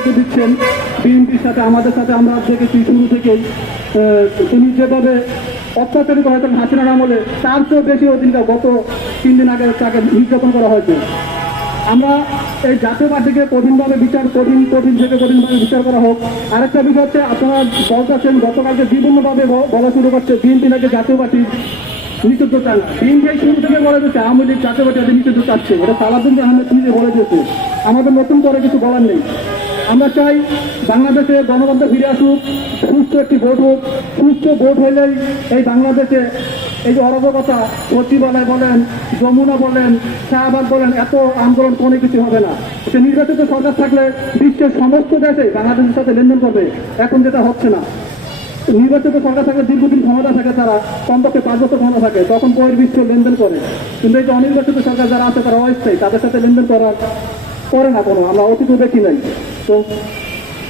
নেতৃত্ব দিচ্ছেন বিএনপির সাথে, আমাদের সাথে, আমরা দেখেছি শুরু থেকেই তিনি যেভাবে অত্যাচারিত হয়েছেন হাসিনার আমলে, তার চেয়েও বেশি অধিকার গত তিন দিন আগে তাকে নির্যাতন করা হয়েছে। আমরা এই জাতীয় পার্টিকে কঠিনভাবে বিচার, কঠিন কঠিন থেকে কঠিনভাবে বিচার করা হোক। আরেকটা বিষয় হচ্ছে, আপনারা বলতেছেন, গতকালকে বিভিন্নভাবে বলা শুরু করছে, বিএনপি নাকি জাতীয় পার্টি নিষিদ্ধ চান বিএনপি শুরু থেকে বলে দিচ্ছে আওয়ামী লীগ জাতীয় পার্টি আজ নিষিদ্ধ চাচ্ছে। এটা সালাদিন আহমেদ নিজে বলে দিয়েছে। আমাদের নতুন করে কিছু বলার নেই। আমরা চাই বাংলাদেশে গণতন্ত্র ফিরে আসুক সুস্থ একটি ভোট হোক সুস্থ ভোট হইলেই এই বাংলাদেশে এই যে অরাজকতা, সচিবালয় বলেন, যমুনা বলেন, শাহবাগ বলেন, এত আন্দোলন কোনো কিছু হবে না। সে নির্বাচিত সরকার থাকলে বিশ্বের সমস্ত দেশে বাংলাদেশের সাথে লেনদেন করবে। এখন যেটা হচ্ছে না। নির্বাচিত সরকার থাকলে দীর্ঘদিন ক্ষমতা থাকে তারা, কমপক্ষে পাঁচ বছর ক্ষমতা থাকে, তখন বহির্বিশ্ব লেনদেন করে। কিন্তু এই যে অনির্বাচিত সরকার যারা আছে, তারা অস্থায়ী, তাদের সাথে লেনদেন করার করে না কোনো আমরা অতীত দেখি নাই। তো